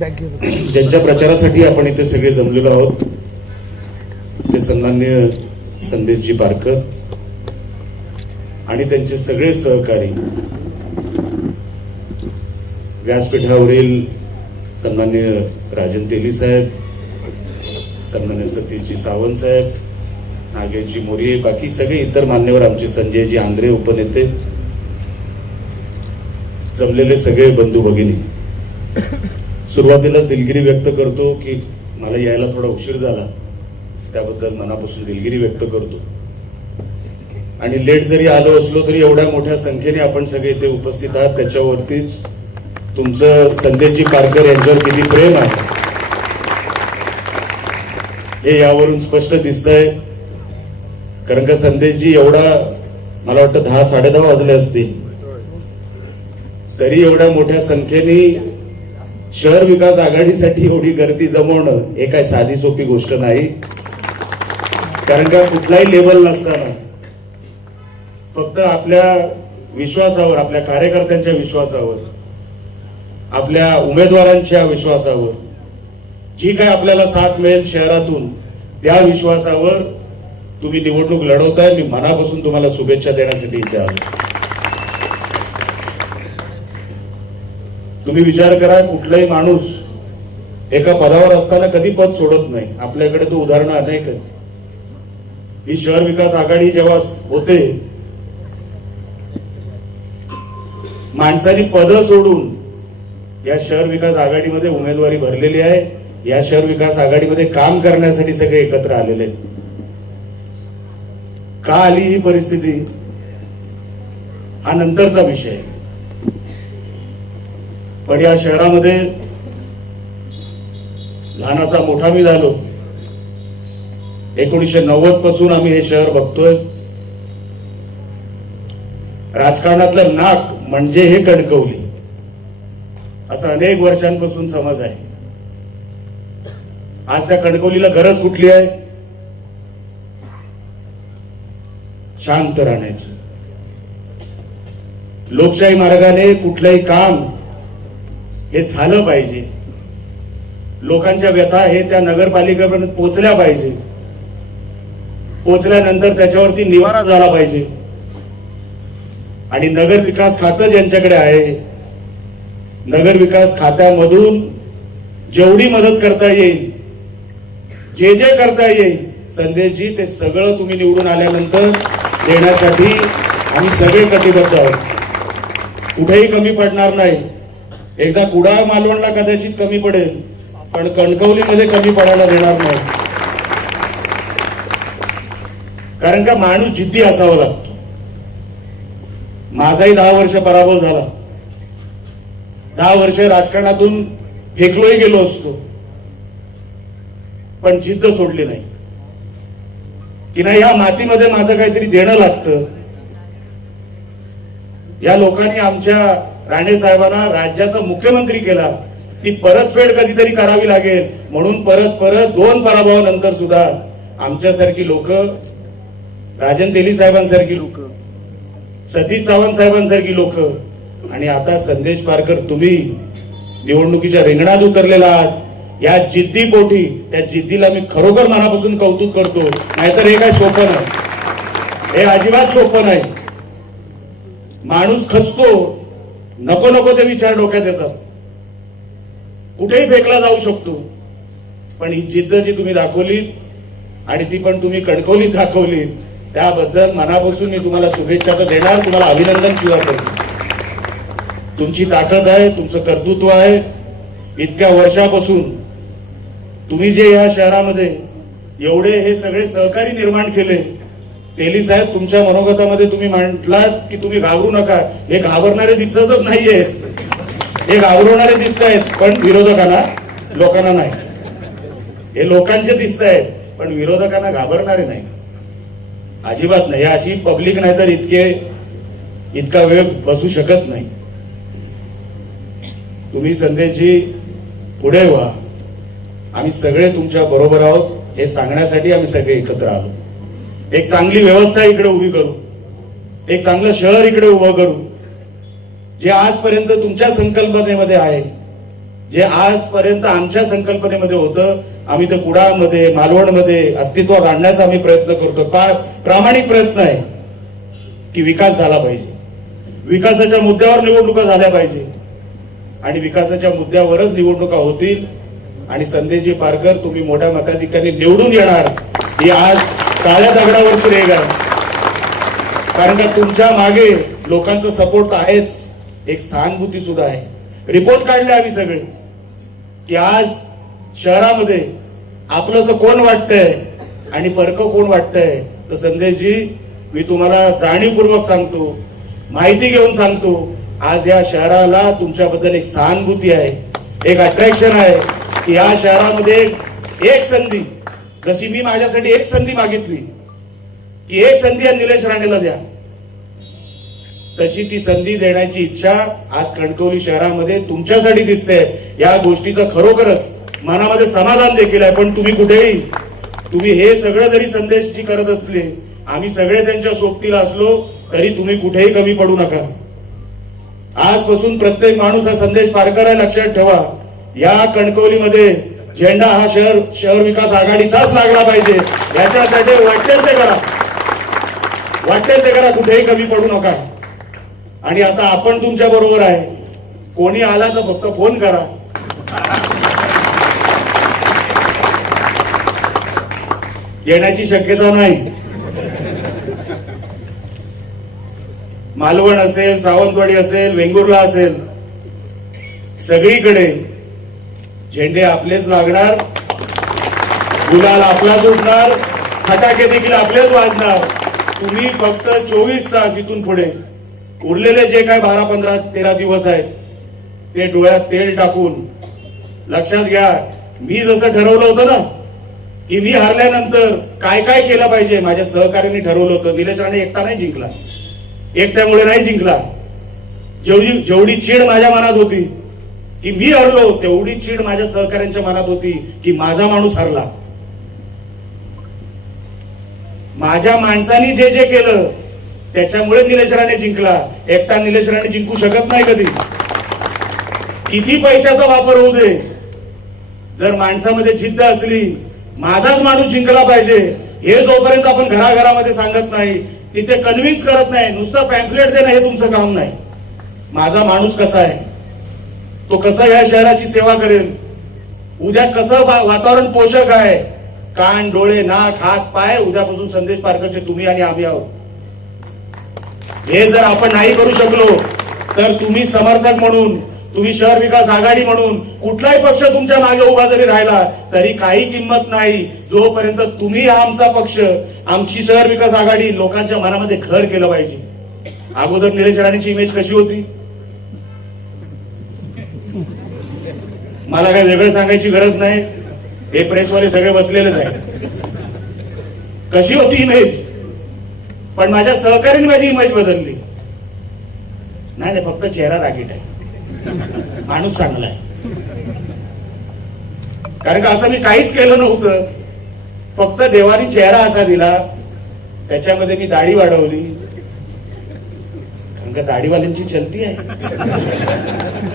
ज्यांच्या प्रचारासाठी आपण इथे सगळे जमलेलो आहोत ते सन्मान्य संदेशजी पारकर आणि त्यांचे सगळे सहकारी व्यासपीठावरील सन्मान्य राजन तेली साहेब सन्मान्य सतीशजी सावंत साहेब नागेशजी मोरे बाकी सगळे इतर मान्यवर आमचे संजयजी आंद्रे उपनेते जमलेले सगळे बंधू भगिनी सुरुवातीलाच दिलगिरी व्यक्त करतो की मला यायला थोडा उशीर झाला त्याबद्दल मनापासून दिलगिरी व्यक्त करतो आणि लेट जरी आलो असलो तरी एवढ्या मोठ्या संख्येने आपण सगळे इथे उपस्थित आहात त्याच्यावरतीच तुमचं संदेशजी पारकर यांच्यावर किती प्रेम आहे हे यावरून स्पष्ट दिसतंय कारण का संदेशजी एवढा मला वाटतं दहा साडे दहा वाजले असतील तरी एवढ्या मोठ्या संख्येने शहर विकास आघाडीसाठी एवढी गर्दी जमवणं हे काय साधी सोपी गोष्ट नाही कारण का कुठलाही लेवल नसताना फक्त आपल्या विश्वासावर आपल्या कार्यकर्त्यांच्या विश्वासावर आपल्या उमेदवारांच्या विश्वासावर जी काय आपल्याला साथ मिळेल शहरातून त्या विश्वासावर तुम्ही निवडणूक लढवताय मी मनापासून तुम्हाला शुभेच्छा देण्यासाठी इथे आलो तुम्ही विचार करा कुठलाही माणूस एका पदावर असताना कधी पद सोडत नाही आपल्याकडे तो उदाहरण अनेक ही शहर विकास आघाडी जेव्हा होते माणसाने पद सोडून या शहर विकास आघाडीमध्ये उमेदवारी भरलेली आहे या शहर विकास आघाडीमध्ये काम करण्यासाठी सगळे एकत्र आलेले आहेत का आली ही परिस्थिती हा नंतरचा विषय आहे पण या शहरामध्ये लहानाचा मोठा मी झालो एकोणीशे नव्वद पासून आम्ही हे शहर बघतोय राजकारणातलं नाक म्हणजे हे कणकवली असा अनेक वर्षांपासून समज आहे आज त्या कणकवलीला गरज कुठली आहे शांत राहण्याची लोकशाही मार्गाने कुठलंही काम हे झालं पाहिजे लोकांच्या व्यथा हे त्या नगरपालिकेपर्यंत पोचल्या पाहिजे पोचल्यानंतर त्याच्यावरती निवारा झाला पाहिजे आणि नगर विकास खातं ज्यांच्याकडे आहे नगर विकास खात्यामधून जेवढी मदत करता येईल जे जे करता येईल संदेशजी ते सगळं तुम्ही निवडून आल्यानंतर देण्यासाठी आम्ही सगळे कटिबद्ध आहोत कुठेही कमी पडणार नाही एकदा कुडाळ मालवणला कदाचित कमी पडेल पण कणकवली मध्ये कमी पडायला देणार नाही कारण का माणूस जिद्दी असावा लागतो माझाही दहा वर्ष पराभव झाला दहा वर्ष राजकारणातून फेकलोही गेलो असतो पण जिद्द सोडली नाही की नाही या मातीमध्ये माझं काहीतरी देणं लागतं या लोकांनी आमच्या राणे साहेबांना राज्याचा मुख्यमंत्री केला ती परतफेड कधीतरी करावी लागेल म्हणून परत परत दोन पराभवानंतर सुद्धा आमच्यासारखी लोक राजन तेली साहेबांसारखी लोक सतीश सावंत साहेबांसारखी लोक आणि आता संदेश पारकर तुम्ही निवडणुकीच्या रिंगणात उतरलेला आहात या जिद्दी पोटी त्या जिद्दीला मी खरोखर मनापासून कौतुक करतो नाहीतर हे काय सोपं नाही हे अजिबात सोपं नाही माणूस खचतो नको नको ते विचार डोक्यात येतात कुठेही फेकला जाऊ शकतो पण ही जिद्द जी तुम्ही दाखवलीत आणि ती पण तुम्ही कणकवलीत दाखवलीत त्याबद्दल मनापासून मी तुम्हाला शुभेच्छा तर देणार तुम्हाला अभिनंदन सुद्धा करतो तुमची ताकद आहे तुमचं कर्तृत्व आहे इतक्या वर्षापासून तुम्ही जे या शहरामध्ये एवढे हे सगळे सहकारी निर्माण केले तेली साहेब तुमच्या मनोगतामध्ये तुम्ही म्हटलात की तुम्ही घाबरू नका हे घाबरणारे दिसतच नाहीये हे घाबरवणारे दिसत आहेत पण विरोधकांना लोकांना नाही हे लोकांचे दिसत आहेत पण विरोधकांना घाबरणारे नाही अजिबात नाही अशी पब्लिक नाही तर इतके इतका वेळ बसू शकत नाही तुम्ही संदेशजी पुढे व्हा आम्ही सगळे तुमच्या बरोबर आहोत हे सांगण्यासाठी आम्ही सगळे एकत्र आलो एक चांगली व्यवस्था इकडे उभी करू एक चांगलं शहर इकडे उभं करू जे आजपर्यंत तुमच्या संकल्पनेमध्ये आहे जे आजपर्यंत आमच्या संकल्पनेमध्ये होतं आम्ही ते कुडाळमध्ये मालवणमध्ये अस्तित्वात आणण्याचा आम्ही प्रयत्न करतो का प्रामाणिक प्रयत्न आहे की विकास झाला पाहिजे विकासाच्या मुद्द्यावर निवडणुका झाल्या पाहिजे आणि विकासाच्या मुद्द्यावरच निवडणुका होतील आणि संदेशजी पारकर तुम्ही मोठ्या मताधिकारी निवडून येणार ही आज काळ्या दगडावरची रेग आहे कारण का तुमच्या मागे लोकांचा सपोर्ट आहेच एक सहानुभूती सुद्धा आहे रिपोर्ट काढले आम्ही सगळे की आज शहरामध्ये आपलं असं कोण वाटतंय आणि परक कोण वाटतंय तर जी मी तुम्हाला जाणीवपूर्वक सांगतो माहिती घेऊन सांगतो आज या शहराला तुमच्याबद्दल एक सहानुभूती आहे एक अट्रॅक्शन आहे की या शहरामध्ये एक संधी जशी मी माझ्यासाठी एक संधी मागितली की एक संधी या निलेश राणेला द्या तशी ती संधी देण्याची इच्छा आज कणकवली शहरामध्ये तुमच्यासाठी दिसते या गोष्टीचं खरोखरच मनामध्ये समाधान देखील आहे पण तुम्ही कुठेही तुम्ही हे सगळं जरी संदेश करत असले आम्ही सगळे त्यांच्या सोबतीला असलो तरी तुम्ही कुठेही कमी पडू नका आजपासून प्रत्येक माणूस हा संदेश पारकर आहे लक्षात ठेवा या कणकवलीमध्ये झेंडा हा शहर शहर विकास आघाडीचाच लागला पाहिजे याच्यासाठी वाटेल ते करा वाटेल ते करा कुठेही कमी पडू नका आणि आता आपण तुमच्या बरोबर आहे कोणी आला तर फक्त फोन करा येण्याची शक्यता नाही मालवण असेल सावंतवाडी असेल वेंगुर्ला असेल सगळीकडे झेंडे आपलेच लागणार गुलाल आपलाच उठणार फटाके देखील आपलेच वाजणार तुम्ही फक्त चोवीस तास इथून पुढे उरलेले जे काय बारा पंधरा तेरा दिवस आहेत ते डोळ्यात तेल टाकून लक्षात घ्या मी जसं ठरवलं होतं ना की मी हरल्यानंतर काय काय केलं पाहिजे माझ्या सहकार्याने ठरवलं होतं निलेश राणे एकटा नाही जिंकला एकट्यामुळे नाही जिंकला जेवढी जेवढी चीड माझ्या मनात होती की मी हरलो तेवढी चीड माझ्या सहकाऱ्यांच्या मनात होती की माझा माणूस हरला माझ्या माणसानी जे जे केलं त्याच्यामुळे निलेश राणे जिंकला एकटा निलेश राणे जिंकू शकत नाही कधी किती पैशाचा वापर होऊ दे जर माणसामध्ये जिद्द असली माझाच माणूस जिंकला पाहिजे हे जोपर्यंत आपण घराघरामध्ये सांगत नाही तिथे कन्व्हिन्स करत नाही नुसतं पॅम्फलेट देणं हे तुमचं काम नाही माझा माणूस कसा आहे तो कसा या शहराची सेवा करेल उद्या कसं वातावरण पोषक आहे कान डोळे नाक हात पाय उद्यापासून संदेश पारकरचे तुम्ही आणि आम्ही आहोत हे जर आपण नाही करू शकलो तर तुम्ही समर्थक म्हणून तुम्ही शहर विकास आघाडी म्हणून कुठलाही पक्ष तुमच्या मागे उभा जरी राहिला तरी काही किंमत नाही जोपर्यंत तुम्ही हा आमचा पक्ष आमची शहर विकास आघाडी लोकांच्या मनामध्ये घर केलं पाहिजे अगोदर निलेश राणेची इमेज कशी होती मला काय वेगळं सांगायची गरज नाही हे प्रेसवाले सगळे बसलेलेच आहेत कशी होती इमेज पण माझ्या सहकार्याने माझी इमेज बदलली नाही नाही फक्त चेहरा रागीट आहे माणूस चांगला आहे कारण का असं मी काहीच केलं नव्हतं फक्त देवाने चेहरा असा दिला त्याच्यामध्ये मी दाढी वाढवली कारण का दाढीवाल्यांची चलती आहे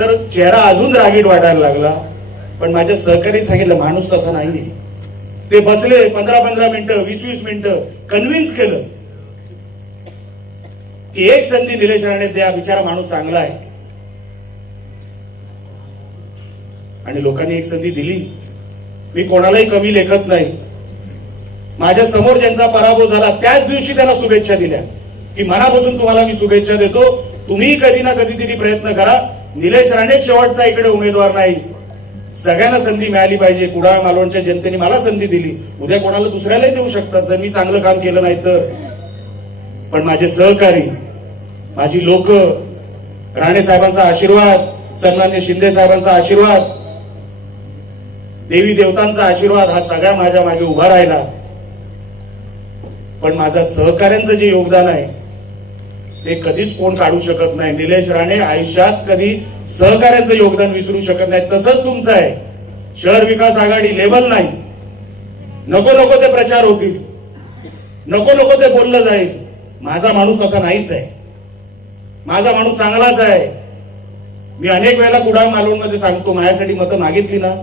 तर चेहरा अजून रागीट वाटायला लागला पण माझ्या सहकारी सांगितलं माणूस तसा नाही ते बसले पंधरा पंधरा मिनिटं वीस वीस मिनिटं कन्व्हिन्स केलं की एक संधी निलेश राणे द्या बिचारा माणूस चांगला आहे आणि लोकांनी एक संधी दिली मी कोणालाही कमी लेखत नाही माझ्या समोर ज्यांचा पराभव झाला त्याच दिवशी त्याला शुभेच्छा दिल्या की मनापासून तुम्हाला मी शुभेच्छा देतो तुम्ही कधी ना कधीतरी प्रयत्न करा निलेश राणे शेवटचा इकडे उमेदवार नाही सगळ्यांना संधी मिळाली पाहिजे कुडाळ मालवणच्या जनतेने मला संधी दिली उद्या कोणाला दुसऱ्यालाही देऊ शकतात जर मी चांगलं काम केलं नाही तर पण माझे सहकारी माझी लोक राणे साहेबांचा आशीर्वाद सन्मान्य शिंदे साहेबांचा आशीर्वाद देवी देवतांचा आशीर्वाद हा सगळा माझ्या मागे उभा राहिला पण माझा सहकाऱ्यांचं जे योगदान आहे ते कधीच कोण काढू शकत नाही निलेश राणे आयुष्यात कधी सहकार्याचं योगदान विसरू शकत नाही तसंच तुमचं आहे शहर विकास आघाडी लेबल नाही नको नको ते प्रचार होतील नको नको ते बोललं जाईल माझा माणूस तसा नाहीच आहे माझा माणूस चांगलाच आहे मी अनेक वेळेला कुडाळ मालवणमध्ये सांगतो माझ्यासाठी मतं मागितली ना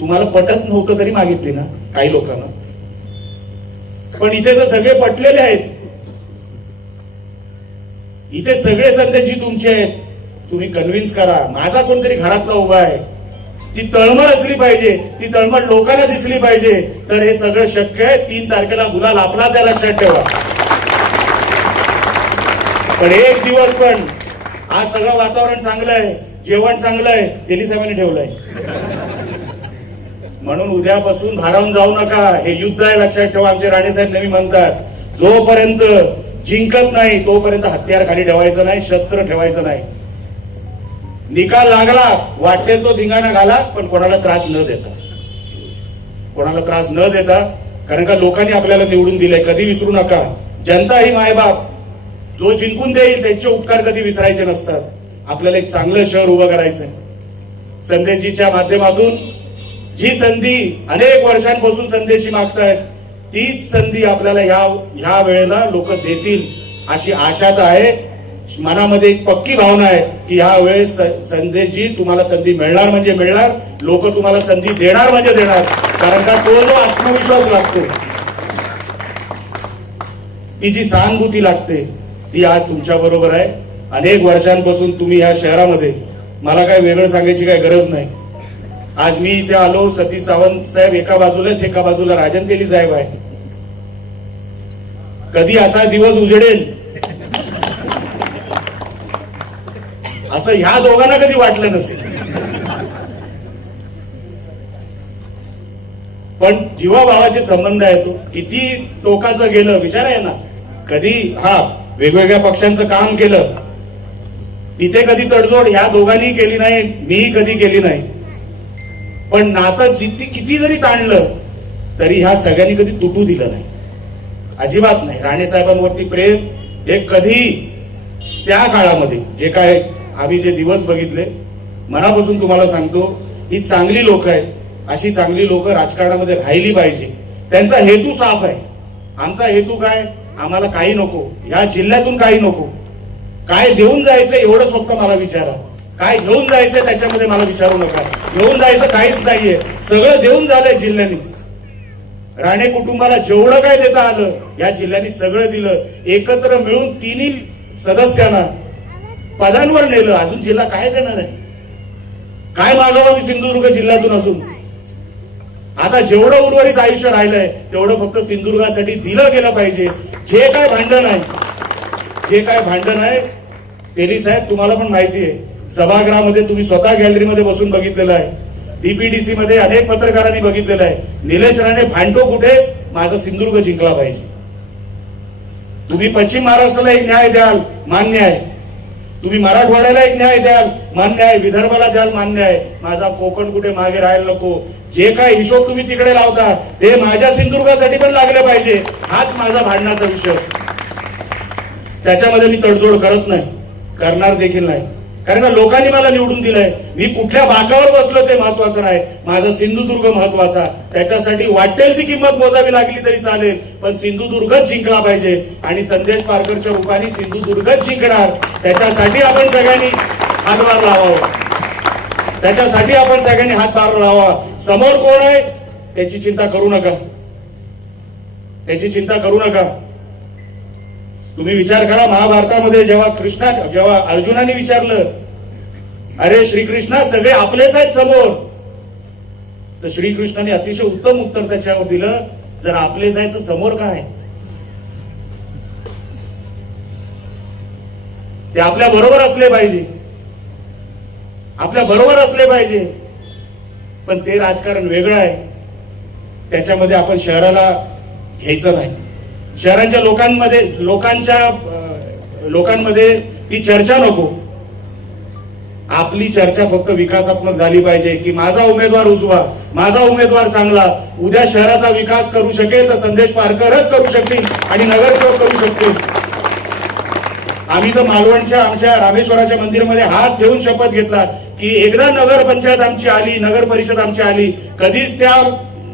तुम्हाला पटत नव्हतं तरी मागितली ना काही लोकांना पण इथे जर सगळे पटलेले आहेत इथे सगळे जी तुमचे आहेत तुम्ही कन्व्हिन्स करा माझा कोणतरी घरातला उभा आहे ती तळमळ असली पाहिजे ती तळमळ लोकांना दिसली पाहिजे तर हे सगळं शक्य आहे तीन तारखेला गुलाल आपलाच आहे लक्षात ठेवा पण एक दिवस पण आज सगळं वातावरण चांगलं आहे जेवण चांगलं आहे दिल्ली साहेबांनी ठेवलंय म्हणून उद्यापासून भारावून जाऊ नका हे युद्ध आहे लक्षात ठेवा आमचे राणे साहेब नेहमी म्हणतात जोपर्यंत जिंकत नाही तोपर्यंत हत्यार खाली ठेवायचं नाही शस्त्र ठेवायचं नाही निकाल लागला वाटेल तो धिंगाणा घाला पण कोणाला त्रास न देता कोणाला त्रास न देता कारण का लोकांनी आपल्याला निवडून दिले कधी विसरू नका जनता ही मायबाप जो जिंकून देईल त्यांचे उपकार कधी विसरायचे नसतात आपल्याला एक चांगलं शहर उभं करायचंय संदेशजीच्या माध्यमातून जी संधी अनेक वर्षांपासून संदेशी मागतायत तीच संधी आपल्याला ह्या ह्या वेळेला लोक देतील अशी आशा तर आहे मनामध्ये एक पक्की भावना आहे की ह्या वेळेस संदेशजी तुम्हाला संधी मिळणार म्हणजे मिळणार लोक तुम्हाला संधी देणार म्हणजे देणार कारण का तो जो आत्मविश्वास लागतो ती जी सहानुभूती लागते ती आज तुमच्या बरोबर आहे अनेक वर्षांपासून तुम्ही ह्या शहरामध्ये मला काय वेगळं सांगायची काही गरज नाही आज मी इथे आलो सतीश सावंत साहेब एका बाजूलाच एका बाजूला राजन केली साहेब आहे कधी असा दिवस उजडेल असं ह्या दोघांना कधी वाटलं नसेल पण जीवा भावाचे संबंध आहे तो किती टोकाचं गेलं विचार आहे ना कधी हा वेगवेगळ्या पक्षांचं काम केलं तिथे कधी तडजोड ह्या दोघांनी केली नाही मीही कधी केली नाही पण नातं जिती किती जरी ताणलं तरी ह्या सगळ्यांनी कधी तुटू दिलं नाही अजिबात नाही राणे साहेबांवरती प्रेम हे कधी त्या काळामध्ये जे काय आम्ही जे दिवस बघितले मनापासून तुम्हाला सांगतो ही चांगली लोक आहेत अशी चांगली लोक राजकारणामध्ये राहिली पाहिजे त्यांचा हेतू साफ आहे आमचा हेतू काय आम्हाला काही नको ह्या जिल्ह्यातून काही नको काय देऊन जायचं एवढंच फक्त मला विचारा काय घेऊन जायचं त्याच्यामध्ये मला विचारू नका घेऊन जायचं काहीच नाहीये सगळं देऊन झालंय जिल्ह्यानी राणे कुटुंबाला जेवढं काय देता आलं या जिल्ह्यानी सगळं दिलं एकत्र मिळून तिन्ही सदस्यांना पदांवर नेलं अजून जिल्हा काय देणार आहे काय मागवा मी सिंधुदुर्ग जिल्ह्यातून असून आता जेवढं उर्वरित आयुष्य राहिलंय तेवढं फक्त सिंधुदुर्गासाठी दिलं गेलं पाहिजे जे काय भांडण आहे जे काय भांडण आहे तेली साहेब तुम्हाला पण माहिती आहे सभागृहामध्ये तुम्ही स्वतः गॅलरीमध्ये बसून बघितलेलं आहे डीपीडीसी मध्ये अनेक पत्रकारांनी बघितलेलं आहे निलेश राणे भांडो कुठे माझा सिंधुदुर्ग जिंकला पाहिजे तुम्ही पश्चिम महाराष्ट्राला एक न्याय द्याल मान्य आहे तुम्ही मराठवाड्याला एक न्याय द्याल मान्य आहे विदर्भाला द्याल मान्य आहे माझा कोकण कुठे मागे राहायला नको जे काय हिशोब तुम्ही तिकडे लावता ते माझ्या सिंधुदुर्गासाठी पण लागले पाहिजे हाच माझा भांडणाचा विषय असतो त्याच्यामध्ये मी तडजोड करत नाही करणार देखील नाही कारण का लोकांनी मला निवडून दिलंय मी कुठल्या बाकावर बसलो ते महत्वाचं नाही माझं सिंधुदुर्ग महत्वाचा त्याच्यासाठी वाटेल ती किंमत मोजावी लागली तरी चालेल पण सिंधुदुर्गच जिंकला पाहिजे आणि संदेश पारकरच्या रूपाने सिंधुदुर्गच जिंकणार त्याच्यासाठी आपण सगळ्यांनी हातभार लावावा त्याच्यासाठी आपण सगळ्यांनी हातभार लावा समोर कोण आहे त्याची चिंता करू नका त्याची चिंता करू नका तुम्ही विचार करा महाभारतामध्ये जेव्हा कृष्णा जेव्हा अर्जुनाने विचारलं अरे श्रीकृष्णा सगळे आपलेच आहेत समोर तर श्रीकृष्णाने अतिशय उत्तम उत्तर त्याच्यावर दिलं जर आपलेच आहे तर समोर काय ते आपल्या बरोबर असले पाहिजे आपल्या बरोबर असले पाहिजे पण ते राजकारण वेगळं आहे त्याच्यामध्ये आपण शहराला घ्यायचं नाही शहरांच्या लोकांमध्ये लोकांच्या लोकांमध्ये ती चर्चा नको आपली चर्चा फक्त विकासात्मक झाली पाहिजे की माझा उमेदवार उजवा माझा उमेदवार चांगला उद्या शहराचा विकास करू शकेल तर संदेश पारकरच करू शकतील आणि नगरसेवक करू शकतील आम्ही तर मालवणच्या आमच्या रामेश्वराच्या मंदिरमध्ये हात ठेवून शपथ घेतला की एकदा नगर पंचायत आमची आली नगर परिषद आमची आली कधीच त्या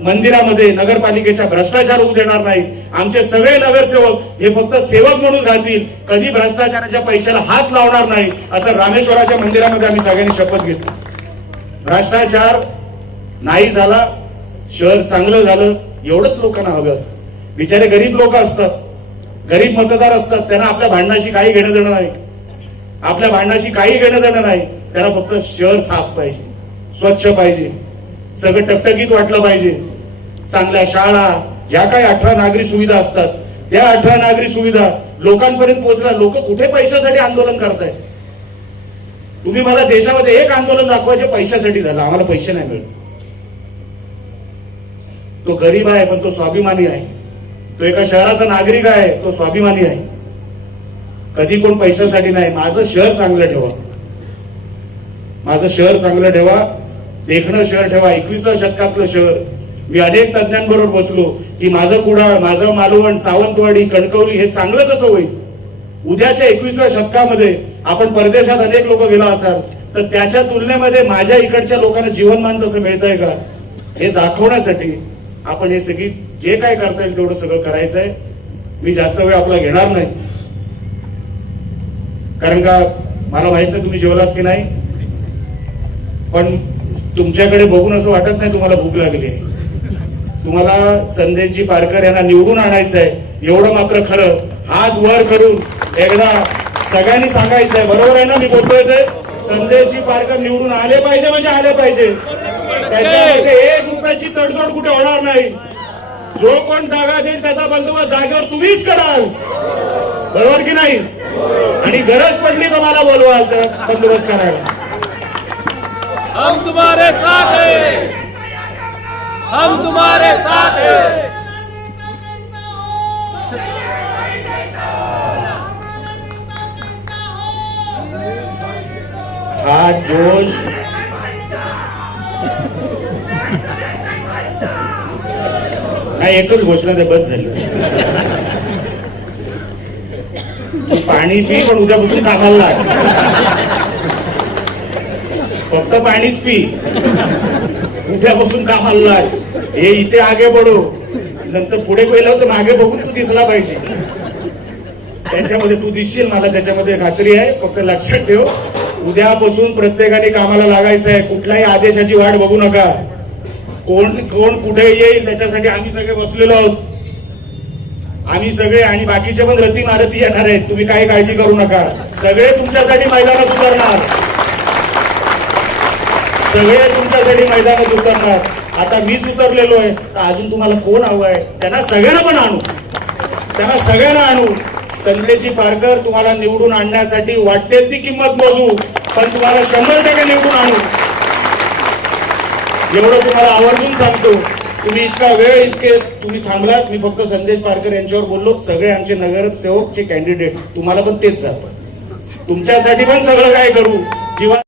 मंदिरामध्ये नगरपालिकेचा भ्रष्टाचार होऊ देणार नाही आमचे सगळे नगरसेवक हे फक्त सेवक म्हणून राहतील कधी भ्रष्टाचाराच्या पैशाला हात लावणार नाही असं रामेश्वराच्या मंदिरामध्ये आम्ही सगळ्यांनी शपथ घेतली भ्रष्टाचार नाही झाला शहर चांगलं झालं एवढंच लोकांना हवं असतं बिचारे गरीब लोक असतात गरीब मतदार असतात त्यांना आपल्या भांडणाशी काही घेणं देणं नाही आपल्या भांडणाशी काही घेणं देणं नाही त्यांना फक्त शहर साफ पाहिजे स्वच्छ पाहिजे सगळं टकटकीत वाटलं पाहिजे चांगल्या शाळा ज्या काही अठरा नागरी सुविधा असतात त्या अठरा नागरी सुविधा लोकांपर्यंत पोहोचल्या लोक कुठे पैशासाठी आंदोलन करताय तुम्ही मला देशामध्ये एक आंदोलन दाखवायचे पैशासाठी झालं आम्हाला पैसे नाही मिळत तो गरीब आहे पण तो स्वाभिमानी आहे तो एका शहराचा नागरिक आहे तो स्वाभिमानी आहे कधी कोण पैशासाठी नाही माझं शहर चांगलं ठेवा माझं शहर चांगलं ठेवा देखणं शहर ठेवा एकवीसव्या शतकातलं शहर मी अनेक तज्ञांबरोबर बसलो की माझं कुडाळ माझं मालवण सावंतवाडी कणकवली हे चांगलं कसं होईल उद्याच्या एकवीसव्या शतकामध्ये आपण परदेशात अनेक लोक गेलो असाल तर त्याच्या तुलनेमध्ये माझ्या इकडच्या लोकांना जीवनमान तसं मिळतंय का हे दाखवण्यासाठी आपण हे सगळी जे काय करता येईल तेवढं सगळं करायचं आहे मी जास्त वेळ आपला घेणार नाही कारण का मला माहित नाही तुम्ही जेवलात की नाही पण तुमच्याकडे बघून असं वाटत नाही तुम्हाला भूक लागली आहे तुम्हाला संदेशजी पारकर यांना निवडून आणायचं आहे एवढं मात्र खरं हात वर करून एकदा सगळ्यांनी सांगायचं आहे बरोबर आहे ना मी बोलतोय ते संदेशजी पारकर निवडून आले पाहिजे म्हणजे आले पाहिजे त्याच्यामध्ये एक रुपयाची तडजोड कुठे होणार नाही जो कोण जागा देईल त्याचा बंदोबस्त जागेवर तुम्हीच कराल बरोबर की नाही आणि गरज पडली तर मला बोलवाल तर बंदोबस्त करायला हम तुम्हारे साथ हैं हा जोश नाही एकच घोषणा ते बस झालं पाणी पी पण उद्यापासून कामाला लाग फक्त पाणीच पी उद्यापासून कामाला आहे हे इथे आगे बडो नंतर पुढे गेलो तर मागे बघून तू दिसला पाहिजे त्याच्यामध्ये तू दिसशील मला त्याच्यामध्ये खात्री आहे फक्त लक्षात ठेव उद्यापासून प्रत्येकाने कामाला लागायचं आहे कुठल्याही आदेशाची वाट बघू नका कोण कोण कुठे येईल त्याच्यासाठी आम्ही सगळे बसलेलो आहोत आम्ही सगळे आणि बाकीचे पण रती मारती येणार आहेत तुम्ही काही काळजी करू नका सगळे तुमच्यासाठी मैदानात उतरणार सगळे तुमच्यासाठी मैदानात उतरणार आता मीच उतरलेलो आहे तर अजून तुम्हाला कोण हवं आहे त्यांना सगळ्यांना पण आणू त्यांना सगळ्यांना आणू संतेची पारकर तुम्हाला निवडून आणण्यासाठी वाटते ती किंमत मोजू पण तुम्हाला शंभर टक्के निवडून आणू एवढं तुम्हाला आवर्जून सांगतो तुम्ही इतका वेळ इतके तुम्ही थांबलात मी फक्त संदेश पारकर यांच्यावर बोललो सगळे आमचे नगरसेवकचे कॅन्डिडेट तुम्हाला पण तेच जातं तुमच्यासाठी पण सगळं काय करू जीवन